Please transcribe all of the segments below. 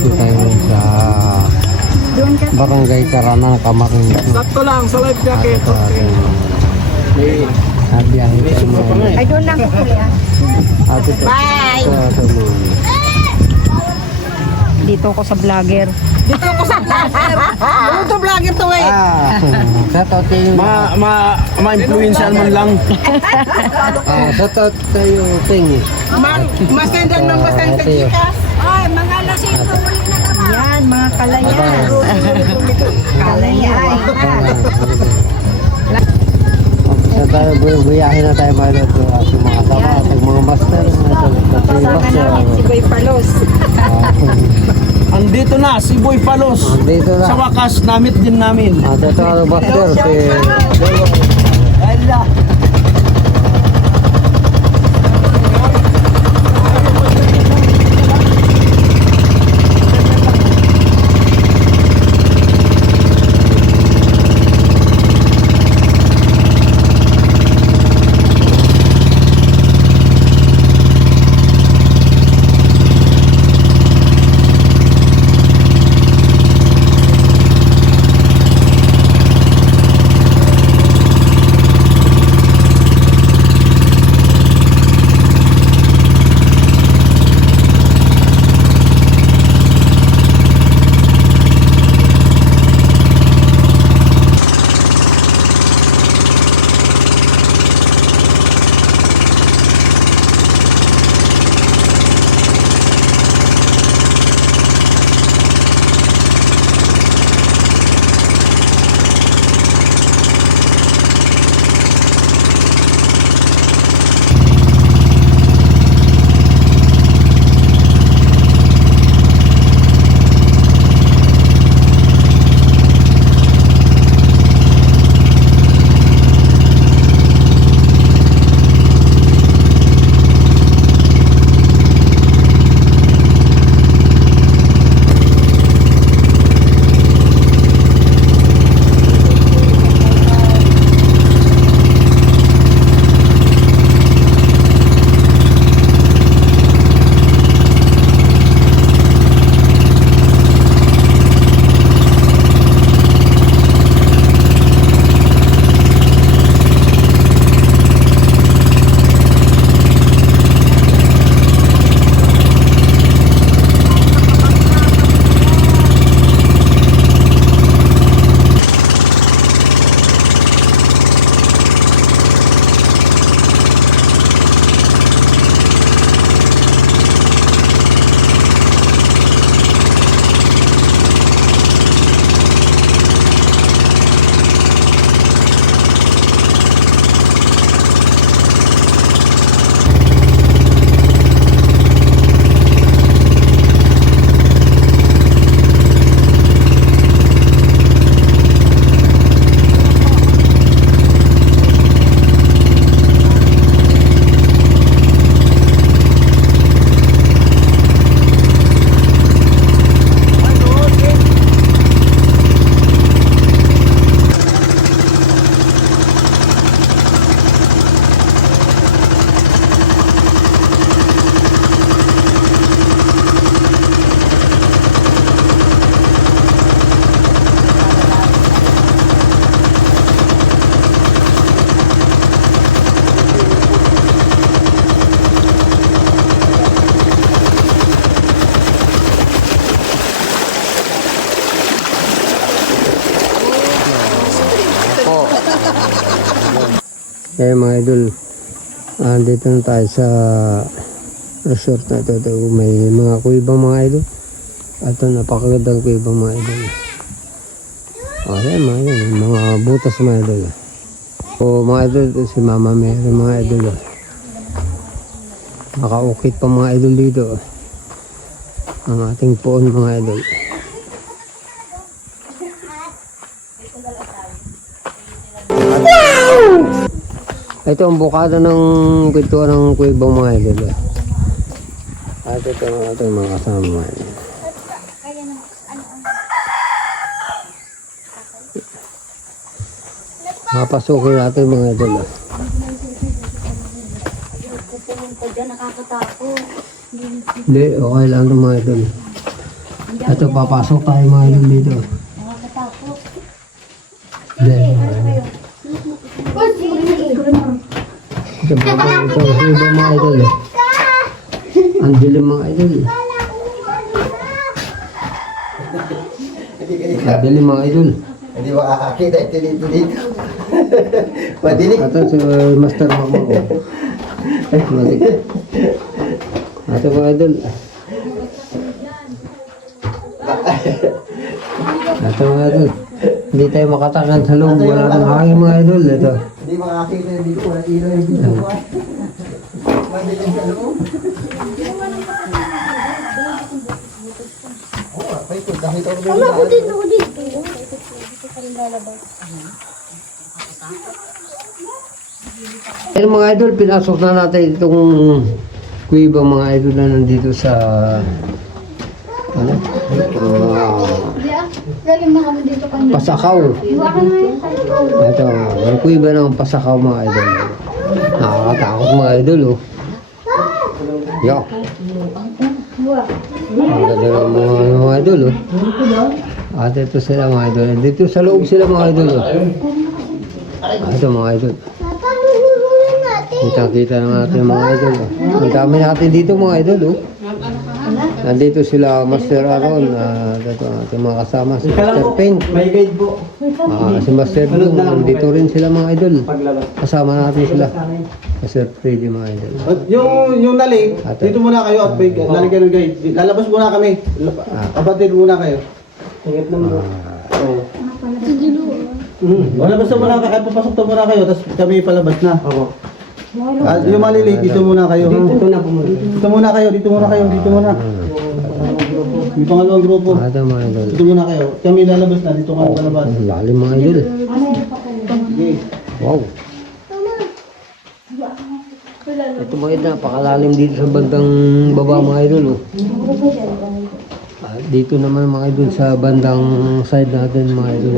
Dito tayo sa Barangay Karana, Camarines. Sakto lang sa life jacket. Okay. Biyahe tayo mga Ay, doon lang po kuya. Bye! Dito ako sa vlogger. Dito ko sa vlogger. Ano to vlogger to eh? Shoutout tayo. Ma-influensyan man lang. Shoutout tayo Ting. Masendan ng basang kajikas. Ay, mga lasing ko muli na naman. Yan, mga kalayan. Kalayan. Sa tayo, buyahin na tayo mga ito sa mga sama, sa mga master. Kasama namin si Boy Palos. Andito na si Boy Palos. Dito Sa na. wakas, namit din namin. Dito ang master si Ala. Kaya mga idol, dito na tayo sa resort na ito. May mga kuibang mga idol. At napakagandang kuibang mga idol. Ayan mga idol, mga butas mga idol. O mga idol, si Mama Mary mga idol. Nakaukit pa mga idol dito. Ang ating poon mga idol. Ito ang bukada ng kwentuhan ng kuibang mga idol. At ito ang ating mga kasama mga idol. Mapasukin natin mga idol. Nakakatakot. Hindi, okay lang ito mga idol. Ito, papasok tayo mga idol dito. Then, ito iba mga idol. Ang dilim mga idol. Ang dilim mga idol. Hindi makakakita ito dito. Madilig. Ito si Master Mama ko. Malik. Ito mga idol. Ito mga idol. Hindi tayo makatakan sa loob. Wala nang hangin mga idol. Ito. Hindi makakakita dito. Wala ilaw yung dito. Madilig sa loob. Oo, pa ito. Dahil ito Wala ko din, ako din. Pero mga idol, pinasok na natin itong kuweba mga idol na nandito sa ano? Galing na kami dito kanina. Pasakaw. Iwa ka na yun. Ito, ang kuweba ng Pasakaw mga idol. Nakakatakot mga idol oh. Yo. Ang ganda ng mga idol oh. At ito sila mga idol. Dito sa loob sila mga idol oh. Ito mga idol. Kita na natin mga idol oh. Ang dami natin dito mga idol oh. Nandito sila Master Aaron, dito ating mga kasama si Master Pink. May guide po. Si Master Bloom, nandito rin sila mga idol. Kasama natin sila. Master Freddy mga idol. Yung naling, dito muna kayo at may naling kayo ng guide. Lalabas muna kami. Kapatid muna kayo. Tingit ng mo. Lalabas na muna kayo, papasok na muna kayo, tapos kami palabas na. Opo. Yung maliliit, dito muna kayo. Dito muna kayo, dito muna kayo, dito muna. Yung pangalawang grupo. Ito mga idol. Dito muna kayo. Kami lalabas na, dito kami palabas. Ang lalim mga idol. Sige. Wow. Ito mga idol, napakalalim dito sa bandang baba mga idol. Oh. Dito naman mga idol sa bandang side natin mga idol.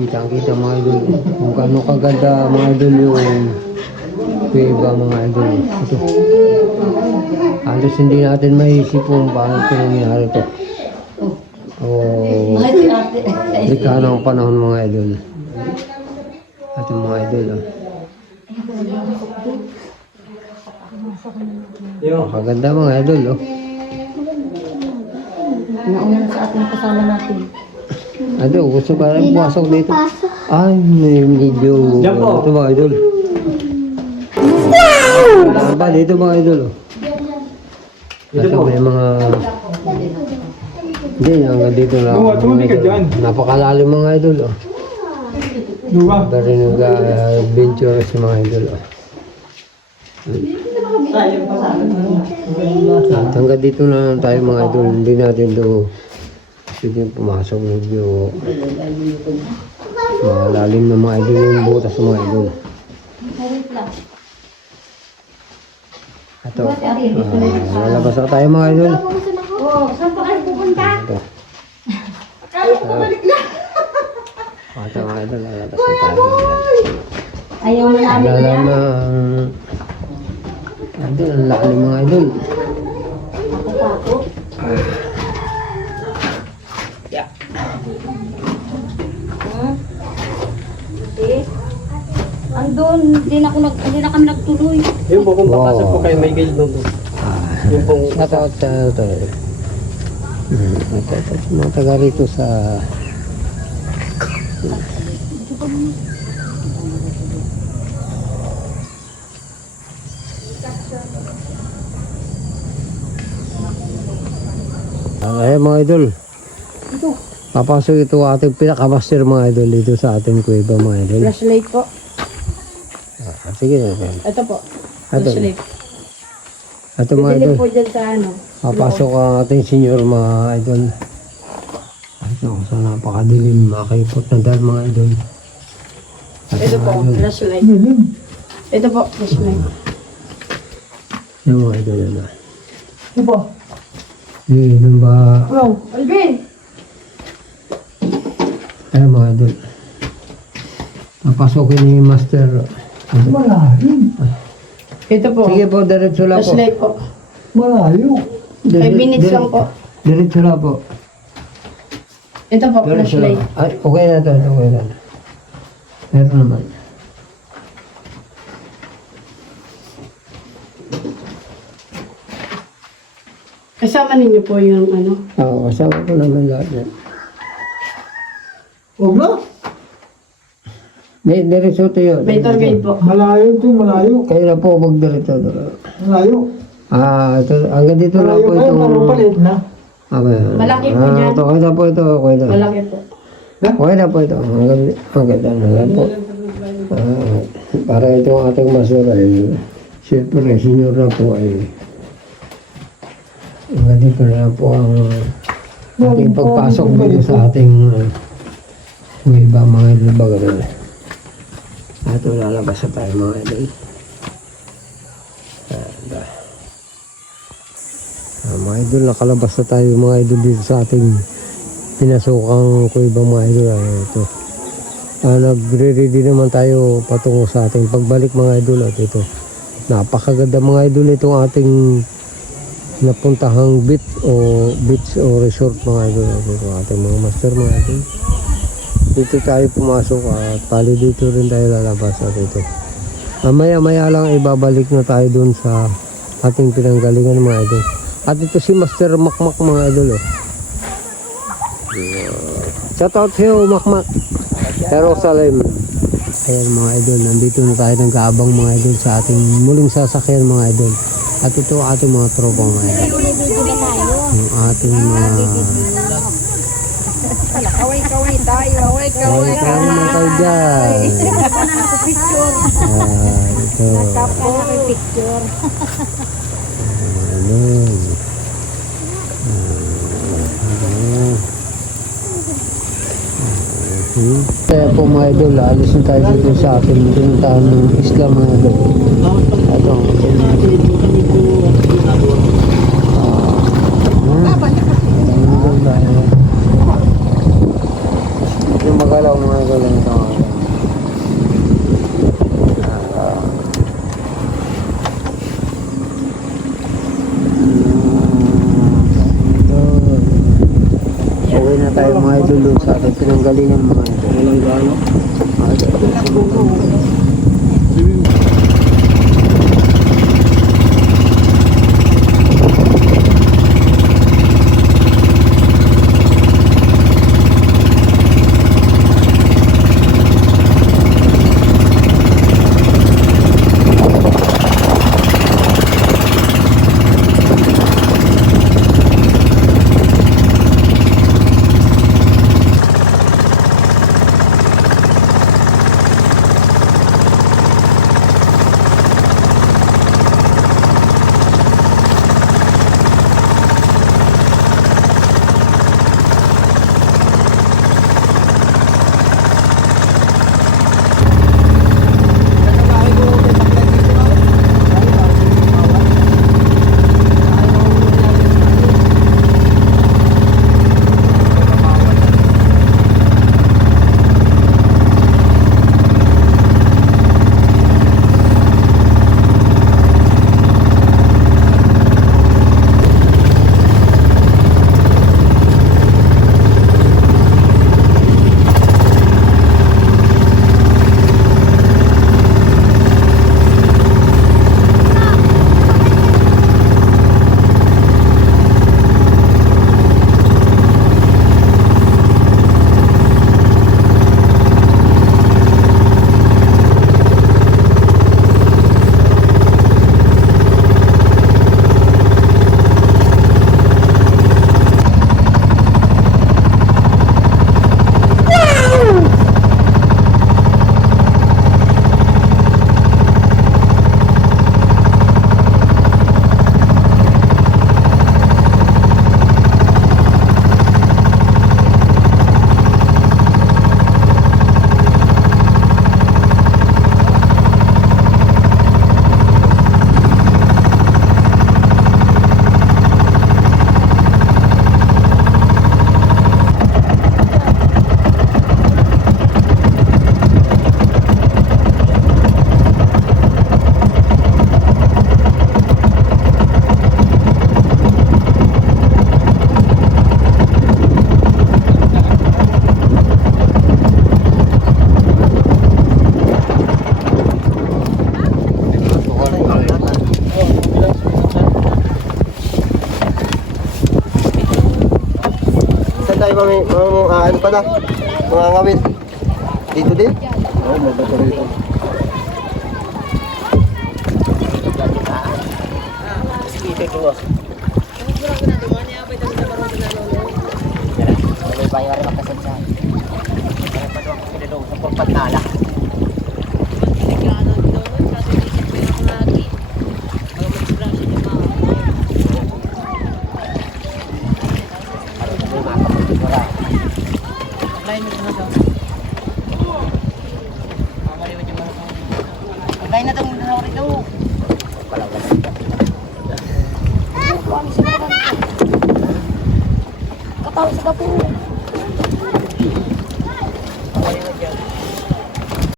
Kitang-kita mga idol. Kung kano kaganda mga idol yung kuweba mga idol. Ito. Halos hindi natin maisip kung paano ito nangyari ito. O likha ng panahon mga idol. At yung mga idol. Maganda mga idol. Oh. Nauna na sa ating kasama natin. Ado, gusto pa rin pumasok dito. Ay, may medyo... Ito mga idol. Wow! Ba, dito mga idol. Oh. Ito may mga... Hindi, hanggang dito lang. Tumuli ka dyan. Napakalalim mga idol. Oh. Luwa. Dari nag-adventure si mga idol. Oh. Hanggang dito na lang tayo mga idol. Hindi natin do pwede pumasok medyo malalim na mga idol yung butas ng mga idol. Ito, lalabas na tayo mga idol. Oh, saan pa kayo pupunta? Ito. Ito mga idol, lalabas na tayo. Ayaw na namin Lala yan. na idol, ang lalim mga idol. Natatakot. Andun, hindi na kami nagtuloy. Yung po kung Wow. papasok po kayo, may guide doon. Yung pong... Ito. Mga taga rito sa... Ayan mga idol. Papasok ito ating pinakamaster mga idol dito sa ating kuweba mga idol. Flashlight po. Sige. Ito po. Ito. Flashlight. Ito mga idol. Dilim po dyan sa ano. Papasok ang ating senior mga idol. Ito sa napakadilim, makipot na dahil mga idol. Ito po, flashlight. Ito po, flashlight. Yung mga idol na. Ito po. Yun ba? Wow, Alvin! Ayun mga idol. Papasokin ni Master. Ito po, Sige po, diretso lang po. flashlight po. Malayo. 5 minutes lang po. Diretso na po. Ito po, Diretso flashlight. na. Ay, okay na ito. Okay na. Meron naman. Kasama ninyo po yung ano. Oo, kasama ko naman lahat yan. Huwag na. May diretso tayo. May tour guide po. Malayo ito, malayo. Kayo na po magdiretso. Malayo. Ito, hanggang dito lang po itong... palit na. Okay. Malaki po dyan. Ito, okay na po ito. Okay na. Malaki po. Okay na po ito. Hanggang lang po. Para itong ating masura ay... Siyempre, senior na po ay... Hanggang dito na po ang... ating pagpasok dito sa ating... yung iba mga ilbagal. Ito lalabas na tayo mga idol. Mga idol, nakalabas na tayo mga idol dito sa ating pinasukang kuibang mga idol. Ito. Nagre-ready naman tayo patungo sa ating pagbalik mga idol. At ito, napakaganda mga idol itong ating napuntahang beach o resort mga idol. Ito ating mga master mga idol. Dito tayo pumasok at pali dito rin tayo lalabas at ito. Maya lang ibabalik na tayo dun sa ating pinanggalingan mga idol. At ito si Master Makmak mga idol. Shout out sa'yo Makmak. Jerusalem. Ayan mga idol, nandito na tayo nag-aabang mga idol sa ating muling sasakyan mga idol. At ito ating mga tropang mga idol. Ang ating mga... Kaway-kaway tayo. Kaway naman kayo dyan. Ito. Picture. Ayan. Kaya po mga idol, alis na tayo dito sa ating pinuntahan ng isla mga idol. Ito ang yung magalaw mga idol lang ito. Uwi na tayo mga idol doon sa ating pinanggalingan mga idol. Walang gano. ano pa na? Mga ngawin. Dito din? Oo, may bato rito. May bayar naman kasi sa. Kaya pa doon ako doon sa pagpatala. Kain na daw muna sa rito. Katawa sa kapo.